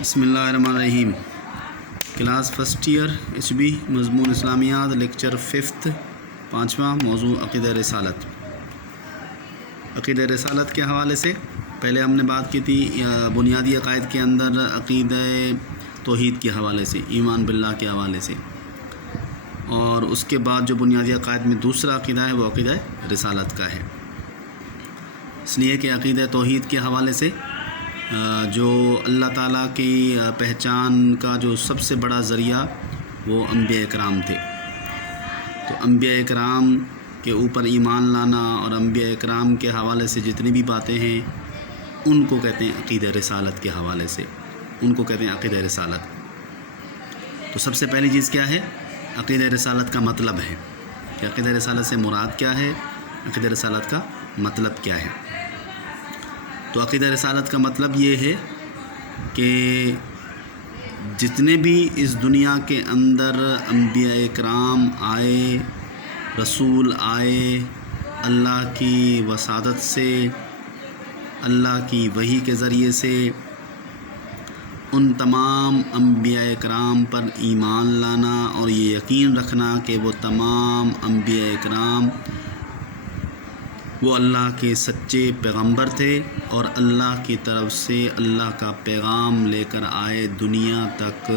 بسم اللہ الرحمن الرحیم۔ Class first year H B, مضمون اسلامیات، لیکچر 5 5واں، موضوع عقیدہ رسالت۔ عقیدہ رسالت کے حوالے سے پہلے ہم نے بات کی تھی بنیادی عقائد کے اندر عقیدہ توحید کے حوالے سے، ایمان باللہ کے حوالے سے، اور اس کے بعد جو بنیادی عقائد میں دوسرا عقیدہ ہے وہ عقیدہ رسالت کا ہے۔ اس لیے کہ عقیدہ توحید کے حوالے سے جو اللہ تعالیٰ کی پہچان کا جو سب سے بڑا ذریعہ وہ انبیاء اکرام تھے، تو انبیاء اکرام کے اوپر ایمان لانا اور انبیاء اکرام کے حوالے سے جتنی بھی باتیں ہیں ان کو کہتے ہیں عقیدہ رسالت کے حوالے سے، ان کو کہتے ہیں عقیدہ رسالت۔ تو سب سے پہلی چیز کیا ہے؟ عقیدہ رسالت کا مطلب ہے کہ عقیدہ رسالت سے مراد کیا ہے، عقیدہ رسالت کا مطلب کیا ہے۔ تو عقیدہ رسالت کا مطلب یہ ہے کہ جتنے بھی اس دنیا کے اندر انبیاء اکرام آئے، رسول آئے، اللہ کی وساطت سے، اللہ کی وحی کے ذریعے سے، ان تمام انبیاء اکرام پر ایمان لانا اور یہ یقین رکھنا کہ وہ تمام انبیاء اکرام وہ اللہ کے سچے پیغمبر تھے اور اللہ کی طرف سے اللہ کا پیغام لے کر آئے دنیا تک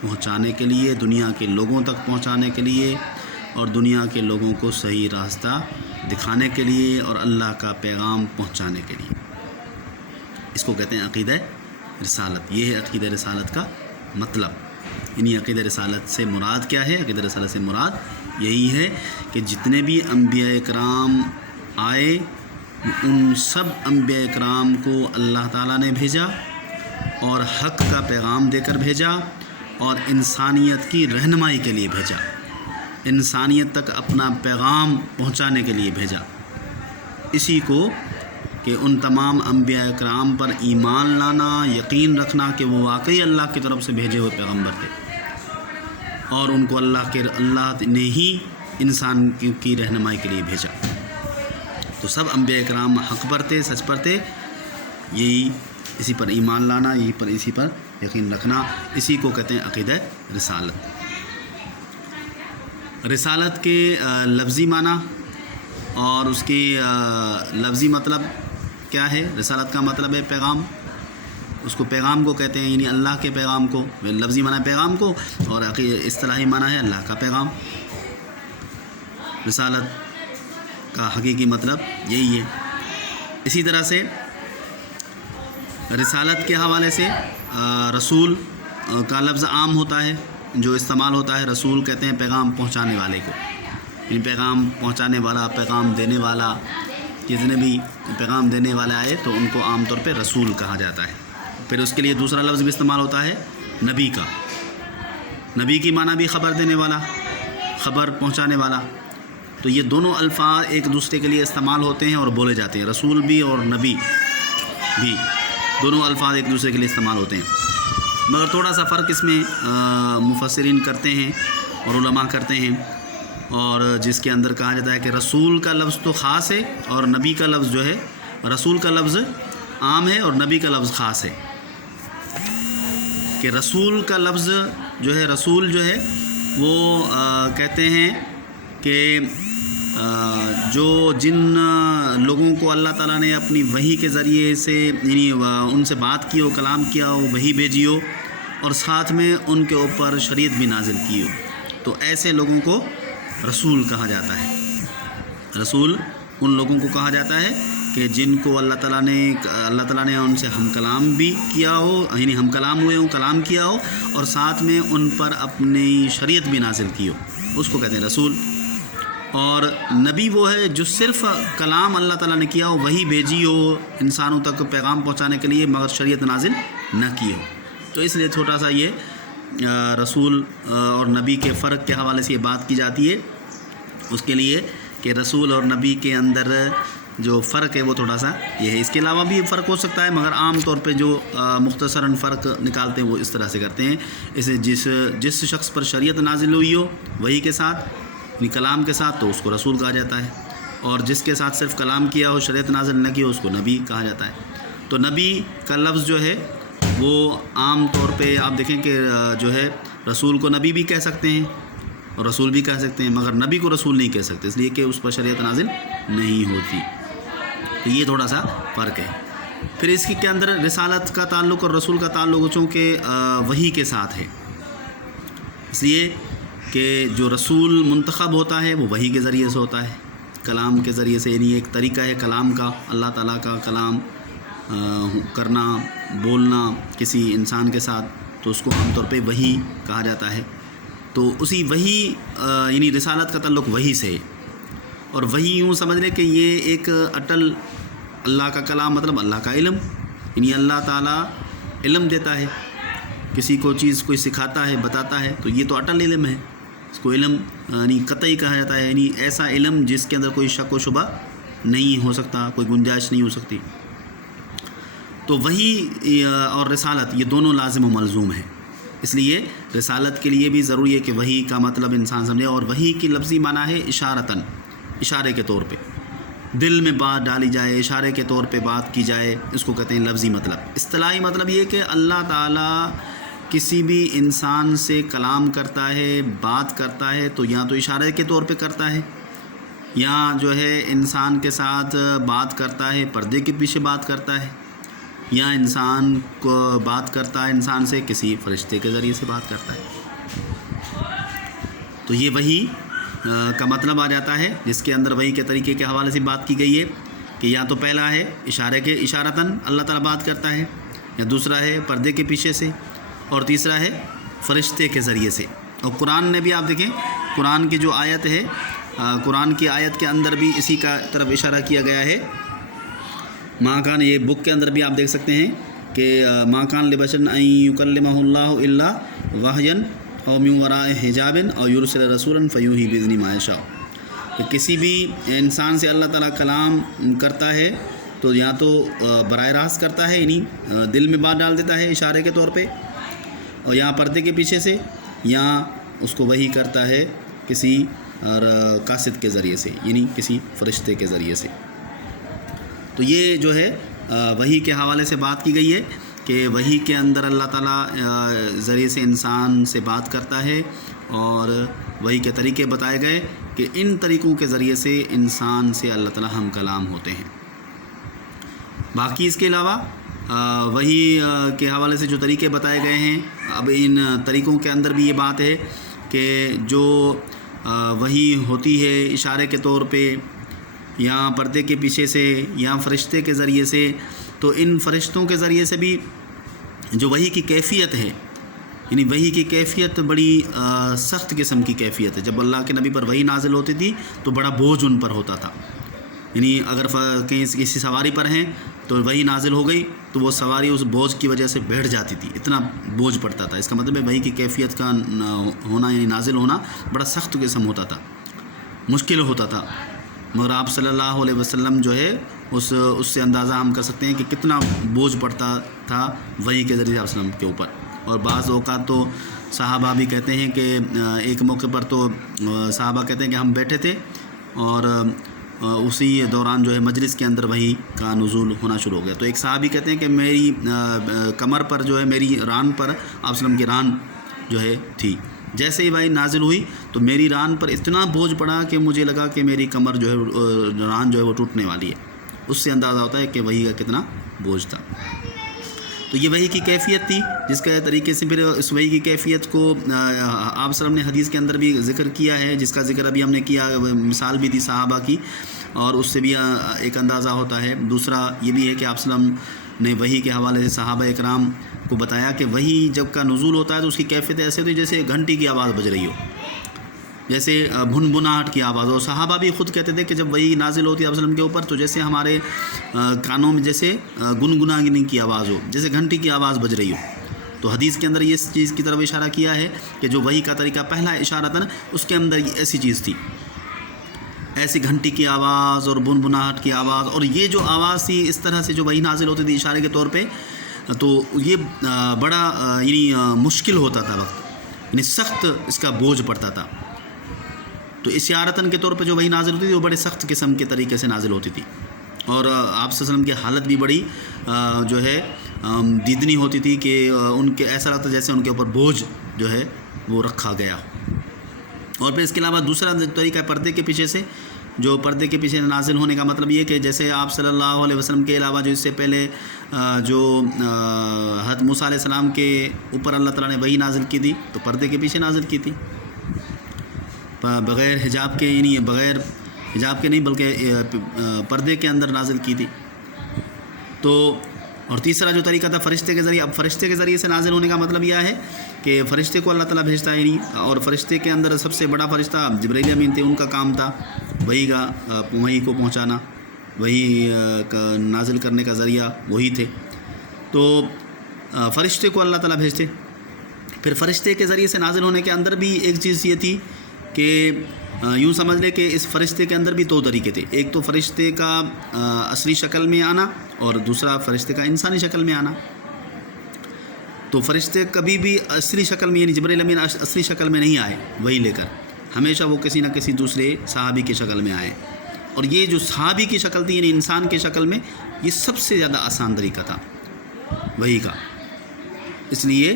پہنچانے کے لیے، دنیا کے لوگوں تک پہنچانے کے لیے، اور دنیا کے لوگوں کو صحیح راستہ دکھانے کے لیے اور اللہ کا پیغام پہنچانے کے لیے۔ اس کو کہتے ہیں عقیدہ رسالت۔ یہ ہے عقیدہ رسالت کا مطلب۔ یعنی عقیدہ رسالت سے مراد کیا ہے؟ عقیدہ رسالت سے مراد یہی ہے کہ جتنے بھی انبیاء اکرام آئے ان سب انبیاء اکرام کو اللہ تعالیٰ نے بھیجا اور حق کا پیغام دے کر بھیجا اور انسانیت کی رہنمائی کے لیے بھیجا، انسانیت تک اپنا پیغام پہنچانے کے لیے بھیجا۔ اسی کو کہ ان تمام انبیاء اکرام پر ایمان لانا، یقین رکھنا کہ وہ واقعی اللہ کی طرف سے بھیجے ہوئے پیغمبر تھے اور ان کو اللہ نے ہی انسان کی رہنمائی کے لیے بھیجا۔ تو سب انبیاء اکرام حق پر تھے، سچ پر تھے، یہی اسی پر ایمان لانا، اسی پر یقین رکھنا، اسی کو کہتے ہیں عقیدہ رسالت۔ رسالت کے لفظی معنی اور اس کی لفظی مطلب کیا ہے؟ رسالت کا مطلب ہے پیغام، اس کو پیغام کو کہتے ہیں، یعنی اللہ کے پیغام کو، لفظی معنی پیغام کو، اور اصطلاحی معنی ہے اللہ کا پیغام۔ رسالت کا حقیقی مطلب یہی ہے۔ اسی طرح سے رسالت کے حوالے سے رسول کا لفظ عام ہوتا ہے، جو استعمال ہوتا ہے، رسول کہتے ہیں پیغام پہنچانے والے کو، یعنی پیغام پہنچانے والا، پیغام دینے والا، جتنے بھی پیغام دینے والے آئے تو ان کو عام طور پہ رسول کہا جاتا ہے۔ پھر اس کے لیے دوسرا لفظ بھی استعمال ہوتا ہے نبی کا۔ نبی کی معنی بھی خبر دینے والا، خبر پہنچانے والا۔ تو یہ دونوں الفاظ ایک دوسرے کے لیے استعمال ہوتے ہیں اور بولے جاتے ہیں، رسول بھی اور نبی بھی، دونوں الفاظ ایک دوسرے کے لیے استعمال ہوتے ہیں، مگر تھوڑا سا فرق اس میں مفسرین کرتے ہیں اور علماء کرتے ہیں، اور جس کے اندر کہا جاتا ہے کہ رسول کا لفظ تو خاص ہے اور نبی کا لفظ جو ہے، رسول کا لفظ عام ہے اور نبی کا لفظ خاص ہے۔ کہ رسول کا لفظ جو ہے، رسول جو ہے وہ کہتے ہیں کہ جو جن لوگوں کو اللہ تعالیٰ نے اپنی وحی کے ذریعے سے، یعنی ان سے بات کی ہو، کلام کیا ہو، وحی بھیجی ہو اور ساتھ میں ان کے اوپر شریعت بھی نازل کی ہو، تو ایسے لوگوں کو رسول کہا جاتا ہے۔ رسول ان لوگوں کو کہا جاتا ہے کہ جن کو اللہ تعالیٰ نے ان سے ہم کلام بھی کیا ہو، یعنی ہم کلام ہوئے ہوں، کلام کیا ہو، اور ساتھ میں ان پر اپنی شریعت بھی نازل کی ہو، اس کو کہتے ہیں رسول۔ اور نبی وہ ہے جو صرف کلام اللہ تعالیٰ نے کیا ہو، وہی بھیجی ہو انسانوں تک پیغام پہنچانے کے لیے، مگر شریعت نازل نہ کی ہو۔ تو اس لیے چھوٹا سا یہ رسول اور نبی کے فرق کے حوالے سے یہ بات کی جاتی ہے، اس کے لیے کہ رسول اور نبی کے اندر جو فرق ہے وہ تھوڑا سا یہ ہے۔ اس کے علاوہ بھی فرق ہو سکتا ہے، مگر عام طور پہ جو مختصراً فرق نکالتے ہیں وہ اس طرح سے کرتے ہیں۔ اسے جس شخص پر شریعت نازل ہوئی ہو وہی کے ساتھ، کلام کے ساتھ، تو اس کو رسول کہا جاتا ہے، اور جس کے ساتھ صرف کلام کیا ہو، شریعت نازل نہ کی ہو، اس کو نبی کہا جاتا ہے۔ تو نبی کا لفظ جو ہے وہ عام طور پہ آپ دیکھیں کہ جو ہے رسول کو نبی بھی کہہ سکتے ہیں اور رسول بھی کہہ سکتے ہیں، مگر نبی کو رسول نہیں کہہ سکتے، اس لیے کہ اس پر شریعت نازل نہیں ہوتی. تو یہ تھوڑا سا فرق ہے. پھر اس کے اندر رسالت کا تعلق اور رسول کا تعلق چونکہ وحی کے ساتھ ہے، اس لیے کہ جو رسول منتخب ہوتا ہے وہ وحی کے ذریعے سے ہوتا ہے، کلام کے ذریعے سے. یعنی ایک طریقہ ہے کلام کا، اللہ تعالیٰ کا کلام کرنا، بولنا کسی انسان کے ساتھ، تو اس کو عام طور پہ وحی کہا جاتا ہے. تو اسی وحی یعنی رسالت کا تعلق وحی سے ہے. اور وحی یوں سمجھ لیں کہ یہ ایک اٹل اللہ کا کلام، مطلب اللہ کا علم، یعنی اللہ تعالیٰ علم دیتا ہے، کسی کو چیز کوئی سکھاتا ہے، بتاتا ہے، تو یہ تو اٹل علم ہے، اس کو علم یعنی قطعی کہا جاتا ہے. یعنی ایسا علم جس کے اندر کوئی شک و شبہ نہیں ہو سکتا، کوئی گنجائش نہیں ہو سکتی. تو وحی اور رسالت یہ دونوں لازم و ملزوم ہیں. اس لیے رسالت کے لیے بھی ضروری ہے کہ وحی کا مطلب انسان سمجھے. اور وحی کی لفظی معنی ہے اشارتاً، اشارے کے طور پہ دل میں بات ڈالی جائے، اشارے کے طور پہ بات کی جائے، اس کو کہتے ہیں لفظی مطلب. اصطلاحی مطلب یہ کہ اللہ تعالیٰ کسی بھی انسان سے کلام کرتا ہے، بات کرتا ہے، تو یا تو اشارے کے طور پہ کرتا ہے، یا جو ہے انسان کے ساتھ بات کرتا ہے پردے کے پیچھے بات کرتا ہے، یا انسان کو بات کرتا ہے انسان سے کسی فرشتے کے ذریعے سے بات کرتا ہے. تو یہ وحی کا مطلب آ جاتا ہے، جس کے اندر وحی کے طریقے کے حوالے سے بات کی گئی ہے کہ یا تو پہلا ہے اشارتاً اللہ تعالیٰ بات کرتا ہے، یا دوسرا ہے پردے کے پیچھے سے، اور تیسرا ہے فرشتے کے ذریعے سے. اور قرآن نے بھی آپ دیکھیں، قرآن کی جو آیت ہے، قرآن کی آیت کے اندر بھی اسی کا طرف اشارہ کیا گیا ہے. ماں کان، یہ بک کے اندر بھی آپ دیکھ سکتے ہیں کہ ماں کان لبشر ان یکلمہ اللہ الا وحیا او من وراء حجاب او یرسل رسولا فیوحی باذنہ ما یشاء. کہ کسی بھی انسان سے اللہ تعالیٰ کلام کرتا ہے تو یا تو براہ راست کرتا ہے، یعنی دل میں بات ڈال دیتا ہے اشارے کے طور پہ، اور یہاں پردے کے پیچھے سے، یا اس کو وحی کرتا ہے کسی قاصد کے ذریعے سے، یعنی کسی فرشتے کے ذریعے سے. تو یہ جو ہے وحی کے حوالے سے بات کی گئی ہے کہ وحی کے اندر اللہ تعالیٰ ذریعے سے انسان سے بات کرتا ہے، اور وحی کے طریقے بتائے گئے کہ ان طریقوں کے ذریعے سے انسان سے اللہ تعالیٰ ہم کلام ہوتے ہیں. باقی اس کے علاوہ وحی کے حوالے سے جو طریقے بتائے گئے ہیں، اب ان طریقوں کے اندر بھی یہ بات ہے کہ جو وحی ہوتی ہے اشارے کے طور پہ، یا پردے کے پیچھے سے، یا فرشتے کے ذریعے سے، تو ان فرشتوں کے ذریعے سے بھی جو وحی کی کیفیت ہے، یعنی وحی کی کیفیت بڑی سخت قسم کی کیفیت ہے. جب اللہ کے نبی پر وحی نازل ہوتی تھی تو بڑا بوجھ ان پر ہوتا تھا. یعنی اگر کہیں کسی سواری پر ہیں تو وحی نازل ہو گئی تو وہ سواری اس بوجھ کی وجہ سے بیٹھ جاتی تھی، اتنا بوجھ پڑتا تھا. اس کا مطلب ہے وحی کی کیفیت کا ہونا، یعنی نازل ہونا بڑا سخت قسم ہوتا تھا، مشکل ہوتا تھا. مگر آپ صلی اللہ علیہ وسلم جو ہے اس سے اندازہ ہم کر سکتے ہیں کہ کتنا بوجھ پڑتا تھا وحی کے ذریعے وسلم کے اوپر. اور بعض اوقات تو صحابہ بھی کہتے ہیں کہ ایک موقع پر تو صحابہ کہتے ہیں کہ ہم بیٹھے تھے اور اسی دوران جو ہے مجلس کے اندر وحی کا نزول ہونا شروع ہو گیا. تو ایک صحابی کہتے ہیں کہ میری کمر پر جو ہے، میری ران پر آپ وسلم کی ران جو ہے تھی. جیسے ہی وحی نازل ہوئی تو میری ران پر اتنا بوجھ پڑا کہ مجھے لگا کہ میری کمر جو ہے، ران جو ہے وہ ٹوٹنے والی ہے. اس سے اندازہ ہوتا ہے کہ وحی کا کتنا بوجھ تھا. تو یہ وحی کی کیفیت تھی، جس کے طریقے سے پھر اس وحی کی کیفیت کو آپ صلی اللہ علیہ وسلم نے حدیث کے اندر بھی ذکر کیا ہے، جس کا ذکر ابھی ہم نے کیا، مثال بھی تھی صحابہ کی، اور اس سے بھی ایک اندازہ ہوتا ہے. دوسرا یہ بھی ہے کہ آپ صلی اللہ علیہ وسلم نے وحی کے حوالے سے صحابہ اکرام کو بتایا کہ وحی جب کا نزول ہوتا ہے تو اس کی کیفیت ایسے ہوتی ہے جیسے گھنٹی کی آواز بج رہی ہو، جیسے بھنبھناہٹ کی آواز ہو. صحابہ بھی خود کہتے تھے کہ جب وحی نازل ہوتی ہے آپ وسلم کے اوپر تو جیسے ہمارے کانوں میں جیسے گنگنانے کی آواز ہو، جیسے گھنٹی کی آواز بج رہی ہو. تو حدیث کے اندر یہ اس چیز کی طرف اشارہ کیا ہے کہ جو وحی کا طریقہ پہلا اشارتاً اس کے اندر ایسی چیز تھی، ایسی گھنٹی کی آواز اور بنبناہٹ کی آواز. اور یہ جو آواز تھی اس طرح سے جو وحی نازل ہوتی تھی اشارے کے طور پہ، تو یہ بڑا یعنی مشکل ہوتا تھا وقت، یعنی سخت اس کا بوجھ پڑتا تھا. تو اشارتاً کے طور پہ جو وحی نازل ہوتی تھی وہ بڑے سخت قسم کے طریقے سے نازل ہوتی تھی. اور آپ صلی اللہ علیہ وسلم کی حالت بھی بڑی جو ہے دیدنی ہوتی تھی کہ ان کے ایسا لگتا جیسے ان کے اوپر بوجھ جو ہے وہ رکھا گیا. اور پھر اس کے علاوہ دوسرا طریقہ پردے کے پیچھے سے، جو پردے کے پیچھے نازل ہونے کا مطلب یہ کہ جیسے آپ صلی اللہ علیہ وسلم کے علاوہ جو اس سے پہلے جو حضرت موسیٰ علیہ السلام کے اوپر اللہ تعالیٰ نے وحی نازل کی تھی تو پردے کے پیچھے نازل کی تھی، بغیر حجاب کے، یعنی بغیر حجاب کے نہیں بلکہ پردے کے اندر نازل کی تھی. تو اور تیسرا جو طریقہ تھا فرشتے کے ذریعے. اب فرشتے کے ذریعے سے نازل ہونے کا مطلب یہ ہے کہ فرشتے کو اللہ تعالیٰ بھیجتا ہے نہیں، اور فرشتے کے اندر سب سے بڑا فرشتہ جبرائیل امین تھے. ان کا کام تھا وحی کو پہنچانا، وحی نازل کرنے کا ذریعہ وہی تھے. تو فرشتے کو اللہ تعالیٰ بھیجتے. پھر فرشتے کے ذریعے سے نازل ہونے کے اندر بھی ایک چیز یہ تھی کہ یوں سمجھ لے کہ اس فرشتے کے اندر بھی دو طریقے تھے. ایک تو فرشتے کا اصلی شکل میں آنا اور دوسرا فرشتے کا انسانی شکل میں آنا. تو فرشتے کبھی بھی اصلی شکل میں، یعنی جبرائیل امین اصلی شکل میں نہیں آئے وہی لے کر، ہمیشہ وہ کسی نہ کسی دوسرے صحابی کی شکل میں آئے. اور یہ جو صحابی کی شکل تھی، یعنی انسان کی شکل میں، یہ سب سے زیادہ آسان طریقہ تھا وحی کا. اس لیے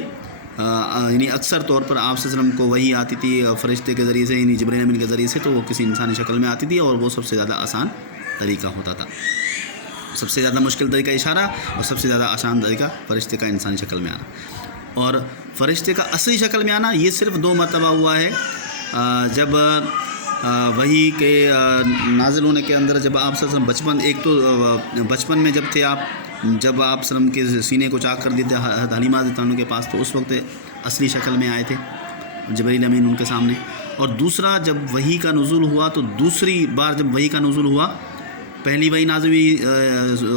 یعنی اکثر طور پر آپ صلی اللہ علیہ وسلم کو وحی آتی تھی فرشتے کے ذریعے سے، یعنی جبرائیل امین کے ذریعے سے، تو وہ کسی انسانی شکل میں آتی تھی اور وہ سب سے زیادہ آسان طریقہ ہوتا تھا. سب سے زیادہ مشکل طریقہ اشارہ اور سب سے زیادہ آسان طریقہ فرشتے کا انسانی شکل میں آنا. اور فرشتے کا اصلی شکل میں آنا یہ صرف 2 مرتبہ ہوا ہے. جب وحی کے نازل ہونے کے اندر جب آپ صلی اللہ علیہ وسلم ایک تو بچپن میں جب تھے آپ، جب آپ صلی اللہ علیہ وسلم کے سینے کو چاک کر دیتے حضرت حلیمہ رضی اللہ عنہا کے پاس، تو اس وقت اصلی شکل میں آئے تھے جبرائیل امین ان کے سامنے. اور دوسرا جب وحی کا نزول ہوا تو دوسری بار جب وحی کا نزول ہوا، پہلی وحی نازل ہوئی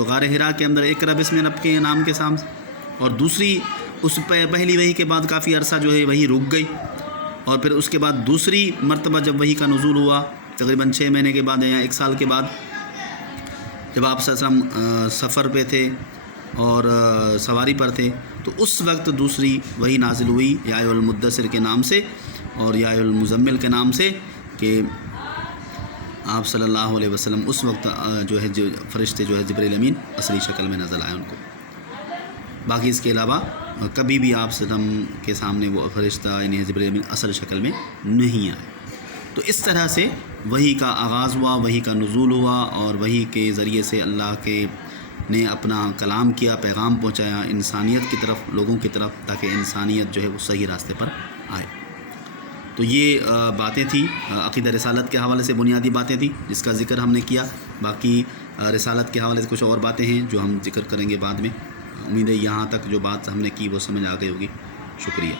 غار حرا کے اندر اقرا بسم رب کے نام کے سامنے، اور دوسری اس پہلی وحی کے بعد کافی عرصہ جو ہے وحی رک گئی. اور پھر اس کے بعد دوسری مرتبہ جب وحی کا نزول ہوا تقریباً 6 مہینے کے بعد یا 1 سال کے بعد، جب آپ صلی اللہ علیہ وسلم سفر پہ تھے اور سواری پر تھے، تو اس وقت دوسری وحی نازل ہوئی یا ایھا المدثر کے نام سے اور یا ایھا المزمل کے نام سے، کہ آپ صلی اللہ علیہ وسلم اس وقت جو ہے فرشتے جو ہے جبرائیل امین اصلی شکل میں نزل آئے ان کو. باقی اس کے علاوہ کبھی بھی آپ صلی اللہ علیہ وسلم کے سامنے وہ فرشتہ یعنی جبرائیل امین اصل شکل میں نہیں آئے. تو اس طرح سے وحی کا آغاز ہوا، وحی کا نزول ہوا، اور وحی کے ذریعے سے اللہ کے نے اپنا کلام کیا، پیغام پہنچایا انسانیت کی طرف، لوگوں کی طرف، تاکہ انسانیت جو ہے وہ صحیح راستے پر آئے. تو یہ باتیں تھیں عقیدہ رسالت کے حوالے سے، بنیادی باتیں تھیں جس کا ذکر ہم نے کیا. باقی رسالت کے حوالے سے کچھ اور باتیں ہیں جو ہم ذکر کریں گے بعد میں. امید ہے یہاں تک جو بات ہم نے کی وہ سمجھ آ گئی ہوگی. شکریہ.